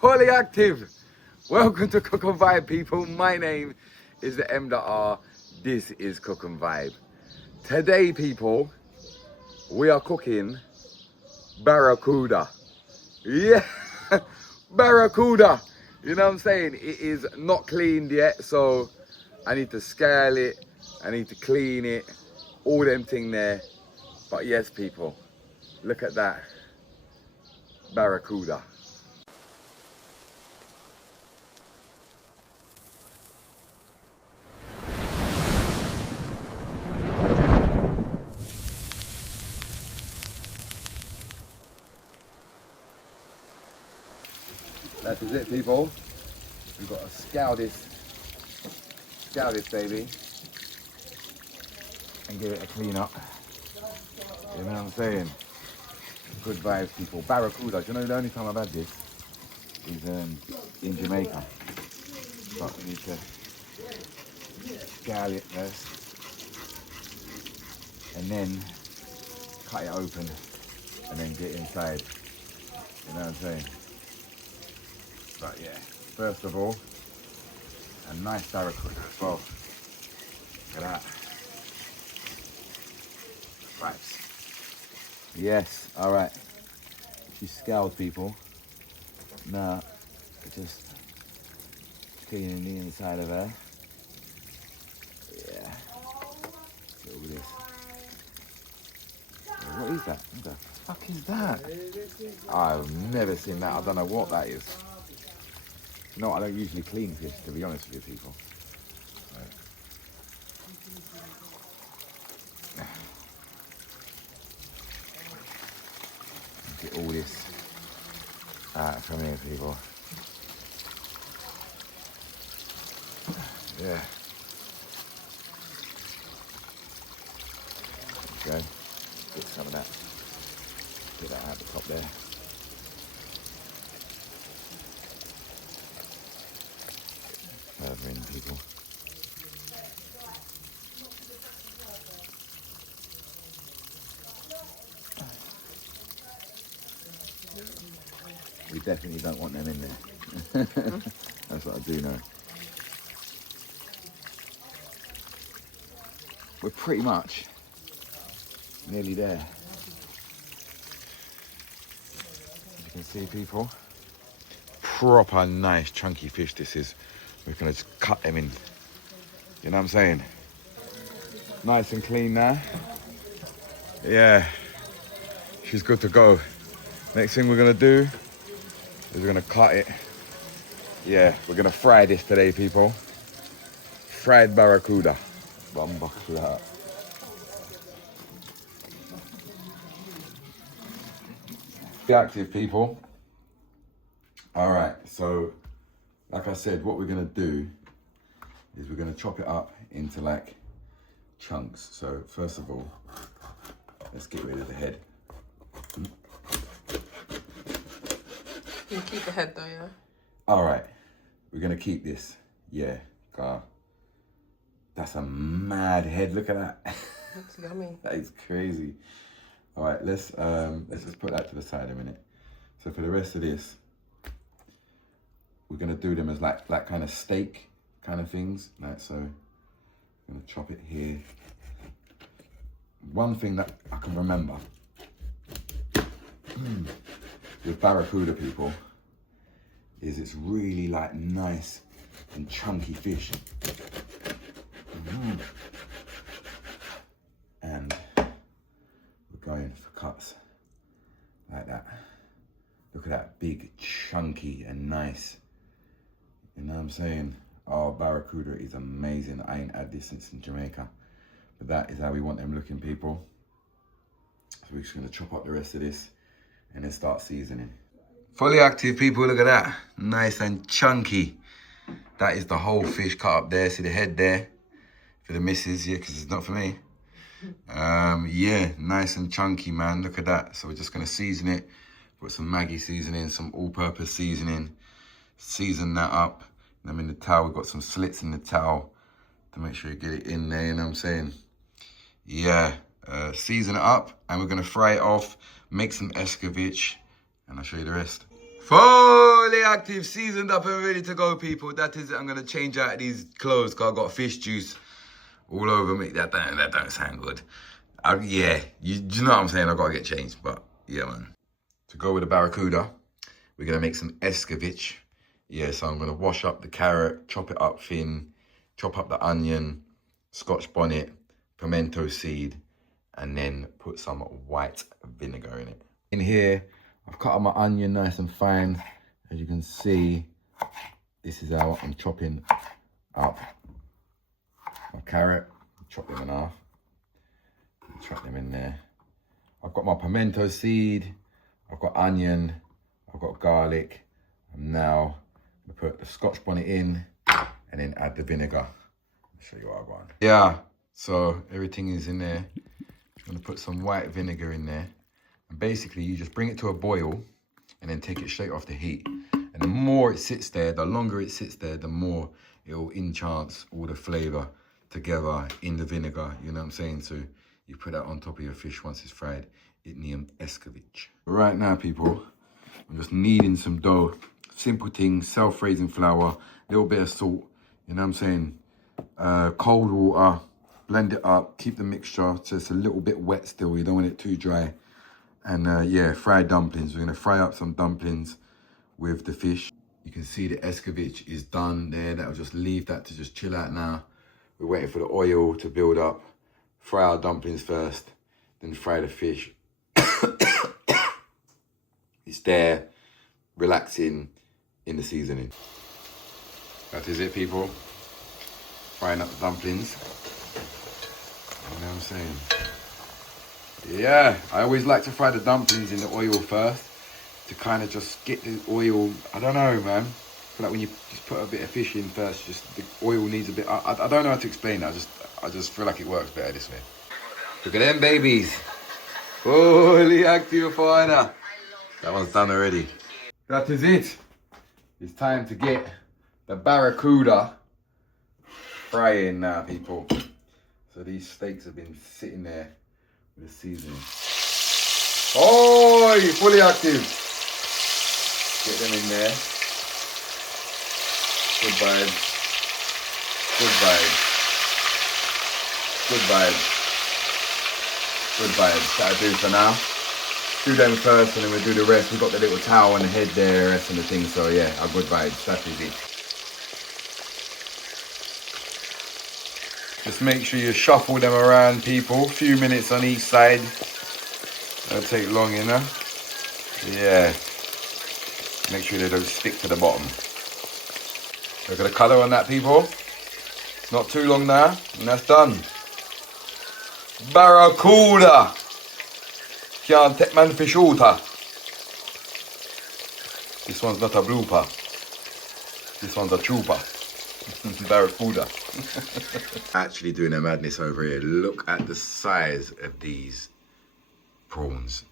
Fully active. Welcome to Cook and Vibe, people. My name is the M.R. This is Cook and Vibe. Today, people, we are cooking barracuda. Yeah, barracuda. You know what I'm saying? It is not cleaned yet, so I need to scale it. I need to clean it. All them thing there. But yes, people, look at that barracuda. That is it, people. We've got to scour this baby, and give it a clean up. You know what I'm saying? Good vibes, people. Barracuda. Do you know the only time I've had this is in Jamaica. But we need to scour it first, and then cut it open, and then get inside. You know what I'm saying? But yeah, first of all, a nice barracuda as well. Look at that. Right. Yes, all right. She's scoured, people. Now, just cleaning the inside of her. Yeah. Look at this. What is that? What the fuck is that? I've never seen that. I don't know what that is. You know, I don't usually clean fish, to be honest with you, people. Right. Get all this out from here, people. Yeah. Okay. Get some of that. Get that out the top there. Further in, people. We definitely don't want them in there. That's what I do know. We're pretty much nearly there. As you can see, people, proper nice chunky fish this is. We're gonna just cut them in. You know what I'm saying? Nice and clean now. Yeah, she's good to go. Next thing we're gonna do is we're gonna cut it. Yeah, we're gonna fry this today, people. Fried barracuda. Bomba clat. Be active, people. All right, so like I said, what we're gonna do is we're gonna chop it up into like chunks. So first of all, let's get rid of the head. You keep the head though, yeah? All right, we're gonna keep this. Yeah, car. That's a mad head, look at that. That's yummy. That is crazy. All right, let's just put that to the side a minute. So for the rest of this, we're gonna do them as like kind of steak kind of things. Like so, I'm gonna chop it here. One thing that I can remember with barracuda, people, is it's really like nice and chunky fish. And we're going for cuts like that. Look at that, big, chunky and nice. You know what I'm saying? Oh, barracuda is amazing. I ain't had this since in Jamaica. But that is how we want them looking, people. So we're just gonna chop up the rest of this and then start seasoning. Fully active, people, look at that. Nice and chunky. That is the whole fish cut up there. See the head there? For the missus, yeah, because it's not for me. Yeah, nice and chunky, man. Look at that. So we're just gonna season it. Put some Maggi seasoning, some all-purpose seasoning. Season that up. And I'm in the towel. We've got some slits in the towel to make sure you get it in there, you know what I'm saying? Yeah, season it up and we're gonna fry it off, make some Escovitch, and I'll show you the rest. Fully active, seasoned up and ready to go, people. That is it. I'm going to change out these clothes because I've got fish juice all over me. That don't sound good. Yeah, you know what I'm saying? I've got to get changed, but yeah, man. To go with the barracuda, we're going to make some Escovitch. Yeah, so I'm going to wash up the carrot, chop it up thin, chop up the onion, scotch bonnet, pimento seed, and then put some white vinegar in it. In here, I've cut up my onion nice and fine. As you can see, this is how I'm chopping up my carrot. Chop them in half. Chuck them in there. I've got my pimento seed, I've got onion, I've got garlic. And now I'm gonna put the scotch bonnet in and then add the vinegar. I'll show you what I want. Yeah, so everything is in there. I'm gonna put some white vinegar in there. And basically you just bring it to a boil and then take it straight off the heat. And the more it sits there, the longer it sits there, the more it will enhance all the flavor together in the vinegar, you know what I'm saying? So you put that on top of your fish once it's fried. It named Escovitch. Right now, people, I'm just kneading some dough. Simple things, self-raising flour, a little bit of salt, you know what I'm saying? Cold water, blend it up, keep the mixture so it's a little bit wet still. You don't want it too dry. And yeah, fried dumplings. We're gonna fry up some dumplings with the fish. You can see the Escovitch is done there. That'll just leave that to just chill out now. We're waiting for the oil to build up. Fry our dumplings first, then fry the fish. It's there, relaxing in the seasoning. That is it, people. Frying up the dumplings. You know what I'm saying? Yeah, I always like to fry the dumplings in the oil first to kind of just get the oil. I don't know, man. I feel like when you just put a bit of fish in first, just the oil needs a bit. I don't know how to explain it. I just feel like it works better this way. Look at them babies. Fully active fire. That one's done already. That is it. It's time to get the barracuda frying now, people. So these steaks have been sitting there with the seasoning. Oh, you're fully active. Get them in there. Good vibes. Good vibes. Good vibes. Good vibes. That'll do for now. Do them first and then we'll do the rest. We've got the little towel on the head there, rest and the thing. So yeah, our good vibes. That is it. Just make sure you shuffle them around, people. A few minutes on each side. Don't take long, you know? Yeah. Make sure they don't stick to the bottom. Look at the colour on that, people. Not too long now, and that's done. Barracuda. Can't take man for shooter. This one's not a blooper. This one's a trooper. Barracuda. Actually doing a madness over here. Look at the size of these prawns.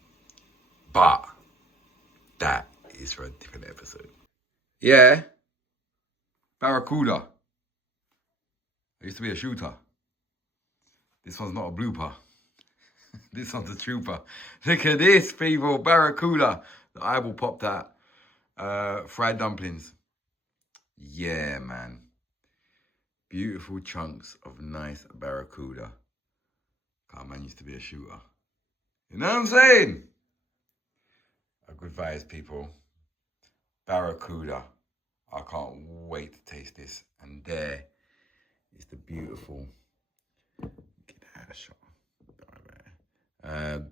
But that is for a different episode. Yeah. Barracuda. I used to be a shooter. This one's not a blooper. This one's a trooper. Look at this, people. Barracuda. The eyeball popped out. Fried dumplings. Yeah, man. Beautiful chunks of nice barracuda. God, man used to be a shooter. You know what I'm saying? A good vibes, people. Barracuda. I can't wait to taste this. And there is the beautiful, get that shot.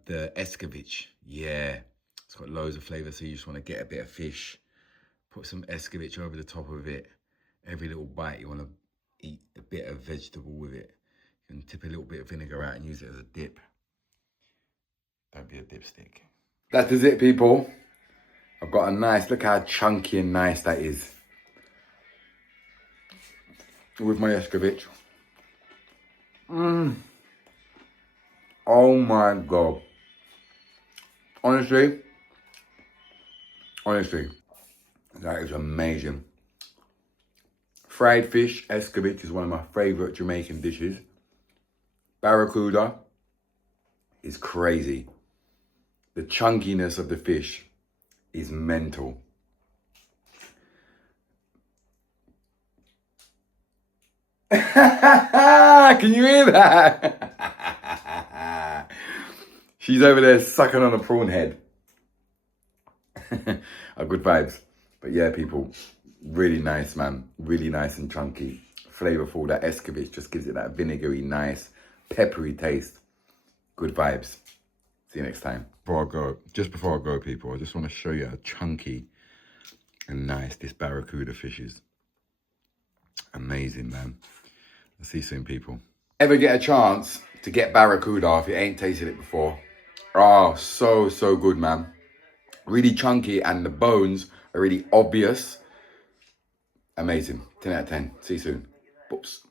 The Escovitch. Yeah. It's got loads of flavour, so you just want to get a bit of fish. Put some Escovitch over the top of it. Every little bite you want to eat a bit of vegetable with it. You can tip a little bit of vinegar out and use it as a dip. Don't be a dipstick. That is it, people. I've got a nice, look how chunky and nice that is. With my Escovitch. Oh my God. Honestly, that is amazing. Fried fish, Escovitch, is one of my favourite Jamaican dishes. Barracuda is crazy. The chunkiness of the fish is mental. Can you hear that? She's over there sucking on a prawn head. Good vibes. But yeah, people, really nice, man. Really nice and chunky. Flavorful. That Escovitch just gives it that vinegary, nice, peppery taste. Good vibes. See you next time. Just before I go, people, I just want to show you how chunky and nice this barracuda fish is. Amazing, man. I'll see you soon, people. Ever get a chance to get barracuda if you ain't tasted it before? Oh, so good, man. Really chunky and the bones are really obvious. Amazing. 10 out of 10. See you soon. Boops.